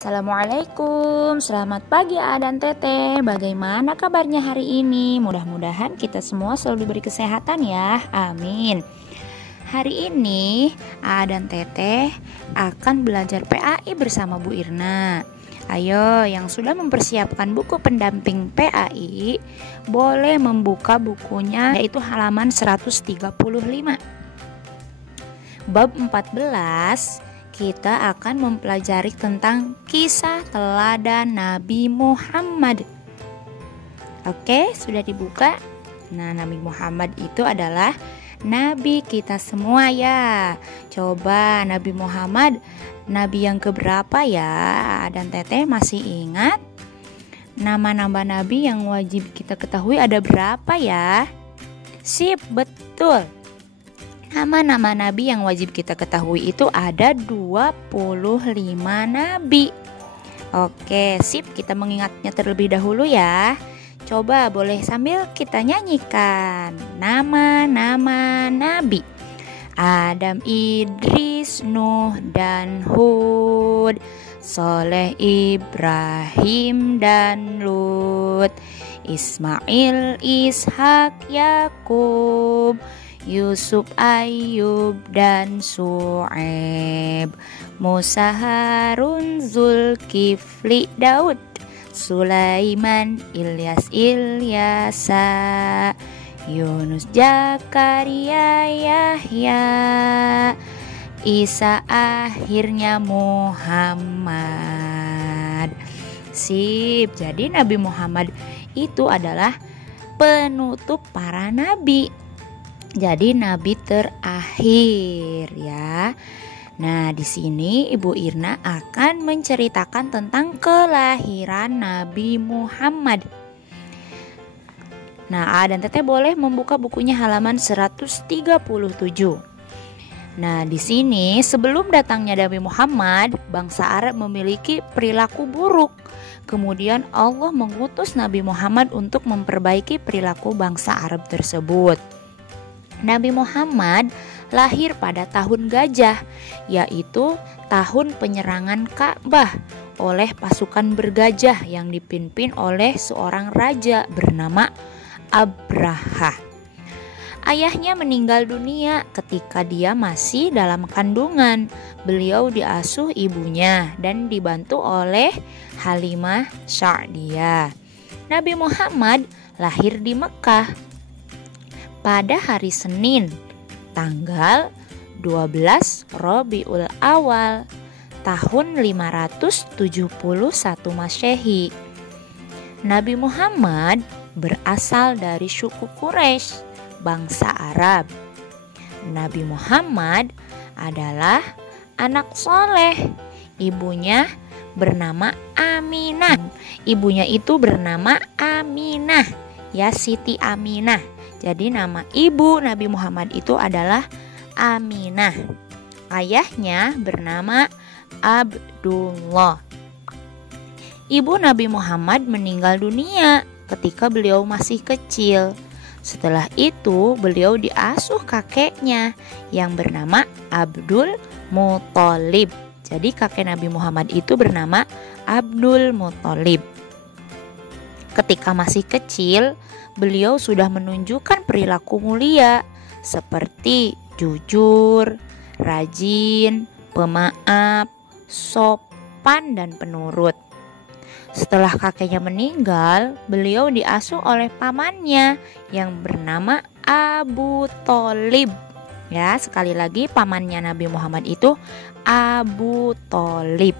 Assalamualaikum, selamat pagi A dan Teteh. Bagaimana kabarnya hari ini? Mudah-mudahan kita semua selalu diberi kesehatan ya, amin. Hari ini A dan Teteh akan belajar PAI bersama Bu Irna. Ayo yang sudah mempersiapkan buku pendamping PAI, boleh membuka bukunya, yaitu halaman 135. Bab 14, kita akan mempelajari tentang kisah teladan Nabi Muhammad. Oke, sudah dibuka? Nah, Nabi Muhammad itu adalah Nabi kita semua ya. Coba Nabi Muhammad, Nabi yang keberapa ya? Dan Teteh masih ingat? Nama-nama Nabi yang wajib kita ketahui ada berapa ya? Sip, betul. Nama-nama Nabi yang wajib kita ketahui itu ada 25 Nabi. Oke, sip, kita mengingatnya terlebih dahulu ya. Coba boleh sambil kita nyanyikan nama-nama Nabi. Adam, Idris, Nuh, dan Hud, Soleh, Ibrahim, dan Lut, Ismail, Ishak, Yakub, Yusuf, Ayub, dan Su'aib, Musa, Harun, Zulkifli, Daud, Sulaiman, Ilyas, Ilyasa, Yunus, Zakaria, Yahya, Isa, akhirnya Muhammad. Sip, jadi Nabi Muhammad itu adalah penutup para nabi. Jadi nabi terakhir ya. Nah, di sini Ibu Irna akan menceritakan tentang kelahiran Nabi Muhammad. Nah, A dan Teteh boleh membuka bukunya halaman 137. Nah, di sini sebelum datangnya Nabi Muhammad, bangsa Arab memiliki perilaku buruk. Kemudian Allah mengutus Nabi Muhammad untuk memperbaiki perilaku bangsa Arab tersebut. Nabi Muhammad lahir pada tahun gajah, yaitu tahun penyerangan Ka'bah oleh pasukan bergajah yang dipimpin oleh seorang raja bernama Abraha. Ayahnya meninggal dunia ketika dia masih dalam kandungan. Beliau diasuh ibunya dan dibantu oleh Halimah Sa'diyah. Nabi Muhammad lahir di Mekah pada hari Senin, tanggal 12 Rabiul Awal, tahun 571 Masehi. Nabi Muhammad berasal dari suku Quraisy, bangsa Arab. Nabi Muhammad adalah anak soleh. Ibunya bernama Aminah. Ibunya itu bernama Aminah, ya, Siti Aminah. Jadi nama ibu Nabi Muhammad itu adalah Aminah. Ayahnya bernama Abdullah. Ibu Nabi Muhammad meninggal dunia ketika beliau masih kecil. Setelah itu beliau diasuh kakeknya yang bernama Abdul Muthalib. Jadi kakek Nabi Muhammad itu bernama Abdul Muthalib. Ketika masih kecil, beliau sudah menunjukkan perilaku mulia seperti jujur, rajin, pemaaf, sopan, dan penurut. Setelah kakeknya meninggal, beliau diasuh oleh pamannya yang bernama Abu Thalib. Ya, sekali lagi pamannya Nabi Muhammad itu Abu Thalib.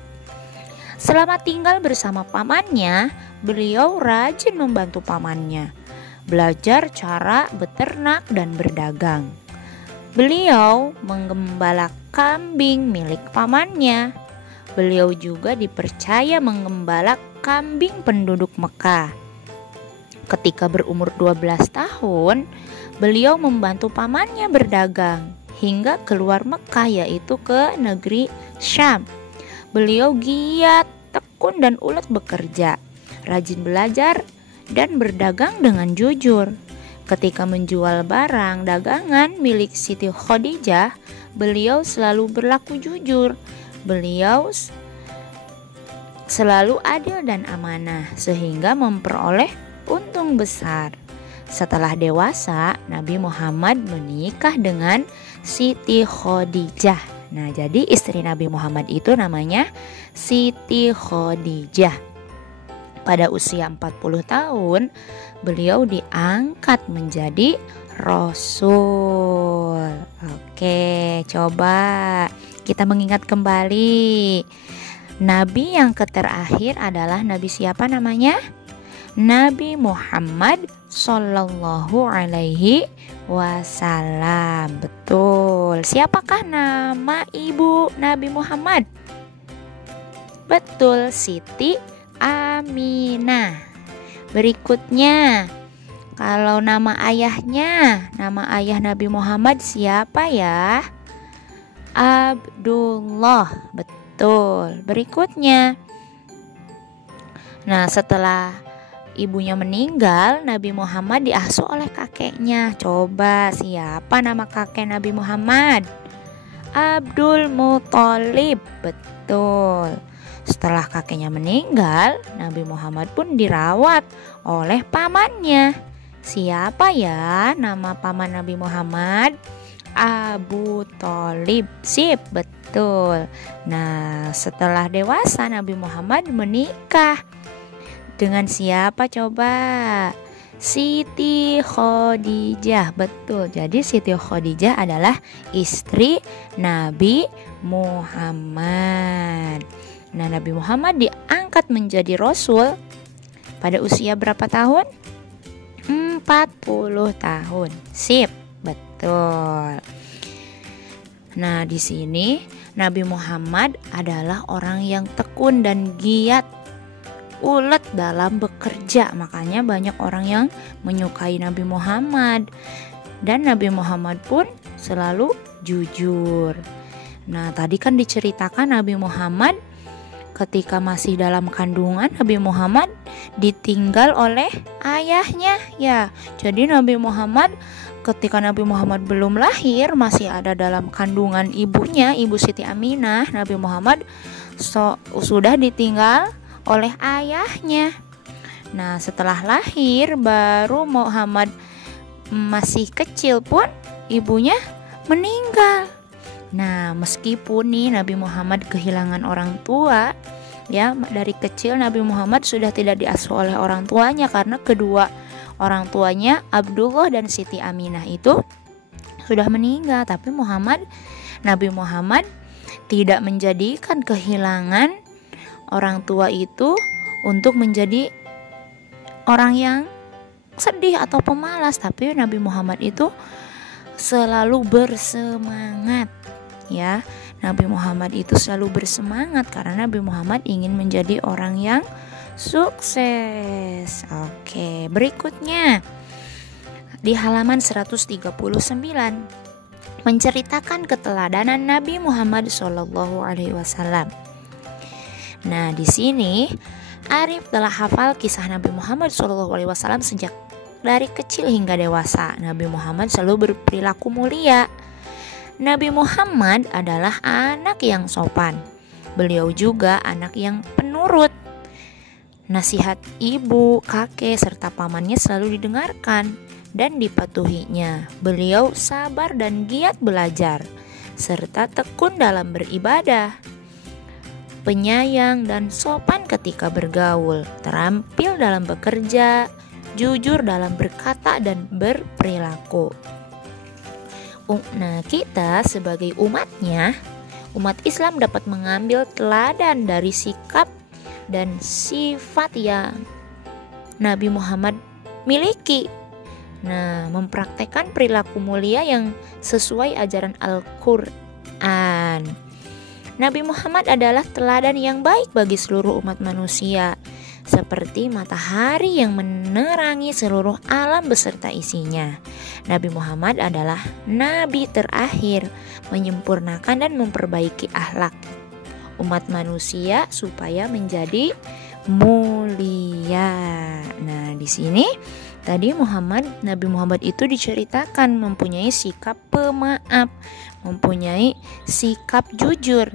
Selama tinggal bersama pamannya, beliau rajin membantu pamannya, belajar cara beternak dan berdagang. Beliau menggembala kambing milik pamannya. Beliau juga dipercaya menggembala kambing penduduk Mekah. Ketika berumur 12 tahun, beliau membantu pamannya berdagang hingga keluar Mekah, yaitu ke negeri Syam. Beliau giat, tekun, dan ulet bekerja, rajin belajar, dan berdagang dengan jujur. Ketika menjual barang dagangan milik Siti Khadijah, beliau selalu berlaku jujur. Beliau selalu adil dan amanah sehingga memperoleh untung besar. Setelah dewasa, Nabi Muhammad menikah dengan Siti Khadijah. Nah, jadi istri Nabi Muhammad itu namanya Siti Khadijah. Pada usia 40 tahun, beliau diangkat menjadi Rasul. Oke, coba kita mengingat kembali. Nabi yang terakhir adalah Nabi siapa namanya? Nabi Muhammad Sallallahu Alaihi Wasallam. Betul. Siapakah nama ibu Nabi Muhammad? Betul, Siti Aminah. Berikutnya, kalau nama ayahnya, nama ayah Nabi Muhammad siapa ya? Abdullah. Betul. Berikutnya, nah setelah ibunya meninggal, Nabi Muhammad diasuh oleh kakeknya. Coba siapa nama kakek Nabi Muhammad? Abdul Muthalib. Betul. Setelah kakeknya meninggal, Nabi Muhammad pun dirawat oleh pamannya. Siapa ya nama paman Nabi Muhammad? Abu Thalib. Sip, betul. Nah, setelah dewasa Nabi Muhammad menikah dengan siapa coba? Siti Khadijah. Betul. Jadi Siti Khadijah adalah istri Nabi Muhammad. Nah, Nabi Muhammad diangkat menjadi Rasul pada usia berapa tahun? 40 tahun. Sip, betul. Nah, di sini Nabi Muhammad adalah orang yang tekun dan giat, ulet dalam bekerja. Makanya banyak orang yang menyukai Nabi Muhammad. Dan Nabi Muhammad pun selalu jujur. Nah, tadi kan diceritakan Nabi Muhammad ketika masih dalam kandungan, Nabi Muhammad ditinggal oleh ayahnya ya. Jadi Nabi Muhammad ketika Nabi Muhammad belum lahir, masih ada dalam kandungan ibunya, Ibu Siti Aminah, Nabi Muhammad sudah ditinggal oleh ayahnya. Nah, setelah lahir baru Muhammad masih kecil pun ibunya meninggal. Nah, meskipun nih Nabi Muhammad kehilangan orang tua, ya, dari kecil Nabi Muhammad sudah tidak diasuh oleh orang tuanya karena kedua orang tuanya Abdullah dan Siti Aminah itu sudah meninggal. Tapi Nabi Muhammad tidak menjadikan kehilangan orang tua itu untuk menjadi orang yang sedih atau pemalas. Tapi Nabi Muhammad itu selalu bersemangat. Ya, Nabi Muhammad itu selalu bersemangat karena Nabi Muhammad ingin menjadi orang yang sukses. Oke, berikutnya di halaman 139 menceritakan keteladanan Nabi Muhammad SAW. Nah, di sini Arif telah hafal kisah Nabi Muhammad SAW sejak dari kecil hingga dewasa. Nabi Muhammad selalu berperilaku mulia. Nabi Muhammad adalah anak yang sopan. Beliau juga anak yang penurut. Nasihat ibu, kakek, serta pamannya selalu didengarkan dan dipatuhinya. Beliau sabar dan giat belajar, serta tekun dalam beribadah. Penyayang dan sopan ketika bergaul, terampil dalam bekerja, jujur dalam berkata dan berperilaku. Nah, kita sebagai umatnya, umat Islam dapat mengambil teladan dari sikap dan sifat yang Nabi Muhammad miliki. Nah, mempraktekkan perilaku mulia yang sesuai ajaran Al-Quran. Nabi Muhammad adalah teladan yang baik bagi seluruh umat manusia, seperti matahari yang menerangi seluruh alam beserta isinya. Nabi Muhammad adalah nabi terakhir, menyempurnakan dan memperbaiki akhlak umat manusia supaya menjadi mulia. Nah, di sini tadi Nabi Muhammad itu diceritakan mempunyai sikap pemaaf, mempunyai sikap jujur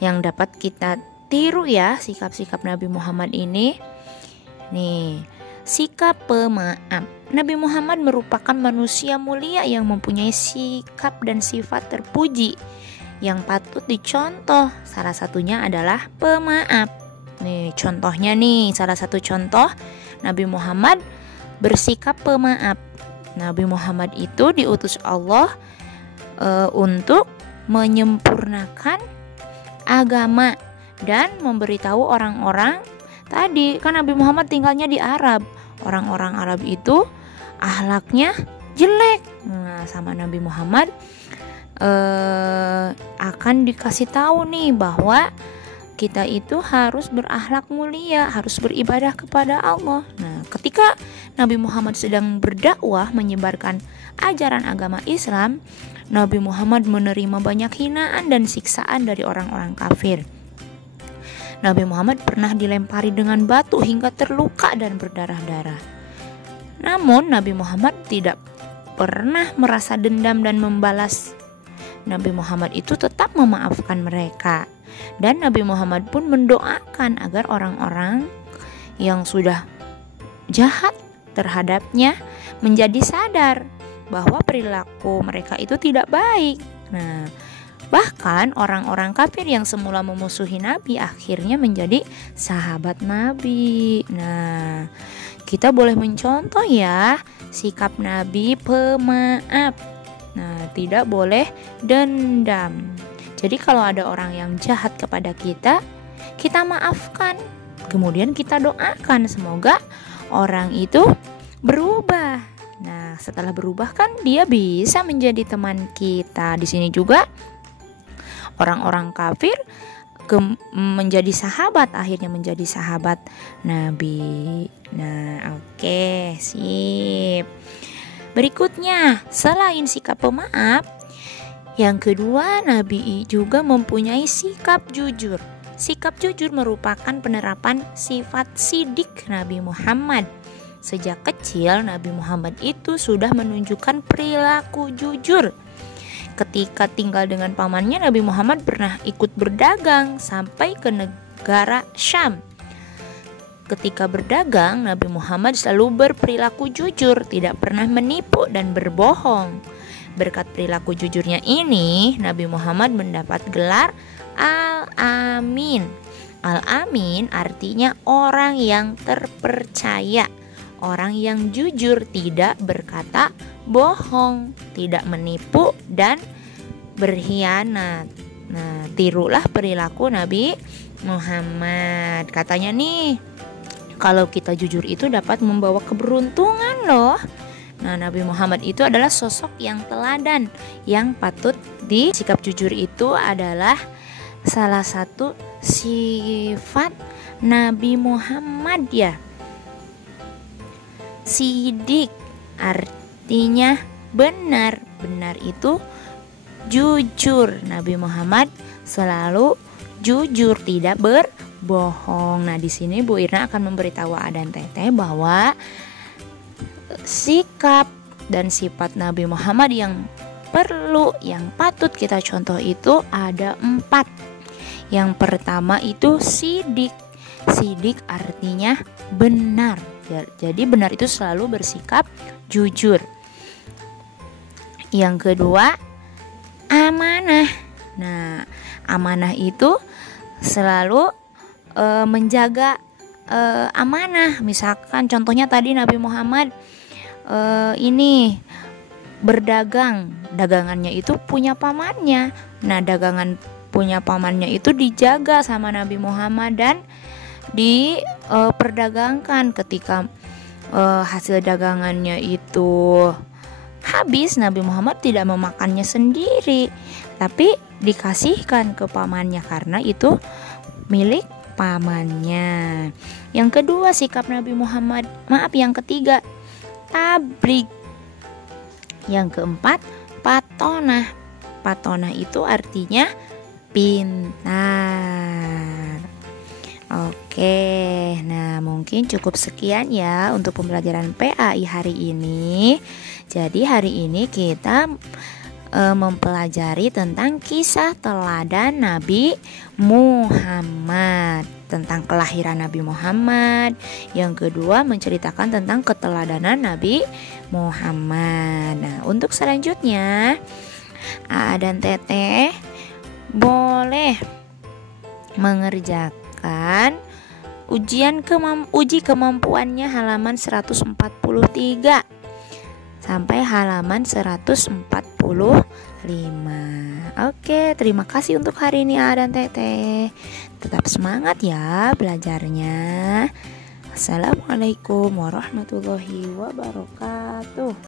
yang dapat kita tiru ya sikap-sikap Nabi Muhammad ini. Nih, sikap pemaaf. Nabi Muhammad merupakan manusia mulia yang mempunyai sikap dan sifat terpuji yang patut dicontoh. Salah satunya adalah pemaaf. Nih, contohnya nih, salah satu contoh Nabi Muhammad bersikap pemaaf. Nabi Muhammad itu diutus Allah untuk menyempurnakan agama dan memberitahu orang-orang. Tadi kan Nabi Muhammad tinggalnya di Arab. Orang-orang Arab itu akhlaknya jelek. Nah, sama Nabi Muhammad akan dikasih tahu nih bahwa kita itu harus berakhlak mulia, harus beribadah kepada Allah. Nah, ketika Nabi Muhammad sedang berdakwah menyebarkan ajaran agama Islam, Nabi Muhammad menerima banyak hinaan dan siksaan dari orang-orang kafir. Nabi Muhammad pernah dilempari dengan batu hingga terluka dan berdarah-darah. Namun Nabi Muhammad tidak pernah merasa dendam dan membalas. Nabi Muhammad itu tetap memaafkan mereka. Dan Nabi Muhammad pun mendoakan agar orang-orang yang sudah jahat terhadapnya menjadi sadar bahwa perilaku mereka itu tidak baik. Nah, bahkan orang-orang kafir yang semula memusuhi Nabi akhirnya menjadi sahabat Nabi. Nah, kita boleh mencontoh ya sikap Nabi pemaaf. Nah, tidak boleh dendam. Jadi kalau ada orang yang jahat kepada kita, kita maafkan. Kemudian kita doakan semoga orang itu berubah. Nah, setelah berubah kan dia bisa menjadi teman kita. Di sini juga orang-orang kafir menjadi sahabat, akhirnya menjadi sahabat Nabi. Nah, oke, sip. Berikutnya, selain sikap pemaaf, yang kedua, Nabi juga mempunyai sikap jujur. Sikap jujur merupakan penerapan sifat sidik Nabi Muhammad. Sejak kecil, Nabi Muhammad itu sudah menunjukkan perilaku jujur. Ketika tinggal dengan pamannya, Nabi Muhammad pernah ikut berdagang sampai ke negara Syam. Ketika berdagang, Nabi Muhammad selalu berperilaku jujur, tidak pernah menipu dan berbohong. Berkat perilaku jujurnya ini, Nabi Muhammad mendapat gelar Al-Amin. Al-Amin artinya orang yang terpercaya, orang yang jujur, tidak berkata bohong, tidak menipu dan berkhianat. Nah, tirulah perilaku Nabi Muhammad. Katanya nih, kalau kita jujur itu dapat membawa keberuntungan loh. Nah, Nabi Muhammad itu adalah sosok yang teladan, yang patut sikap jujur itu adalah salah satu sifat Nabi Muhammad ya. Sidik artinya benar. Benar itu jujur. Nabi Muhammad selalu jujur, tidak berbohong. Nah, di sini Bu Irna akan memberitahu A dan Teteh bahwa sikap dan sifat Nabi Muhammad yang patut kita contoh itu ada 4. Yang pertama itu sidik. Sidik artinya benar. Jadi benar itu selalu bersikap jujur. Yang kedua, amanah. Nah, amanah itu selalu menjaga amanah. Misalkan contohnya tadi Nabi Muhammad ini berdagang, dagangannya itu punya pamannya. Nah, dagangan punya pamannya itu dijaga sama Nabi Muhammad dan diperdagangkan. Ketika hasil dagangannya itu habis, Nabi Muhammad tidak memakannya sendiri, tapi dikasihkan ke pamannya karena itu milik pamannya. Yang kedua, sikap Nabi Muhammad, yang ketiga, tablik. Yang keempat, patonah. Patonah itu artinya pintar. Oke, nah mungkin cukup sekian ya untuk pembelajaran PAI hari ini. Jadi hari ini kita mempelajari tentang kisah teladan Nabi Muhammad, tentang kelahiran Nabi Muhammad. Yang kedua, menceritakan tentang keteladanan Nabi Muhammad. Nah, untuk selanjutnya, A dan Teteh boleh mengerjakan uji kemampuannya halaman 143 sampai halaman 145. Oke, terima kasih untuk hari ini A dan Teteh. Tetap semangat ya belajarnya. Assalamualaikum warahmatullahi wabarakatuh.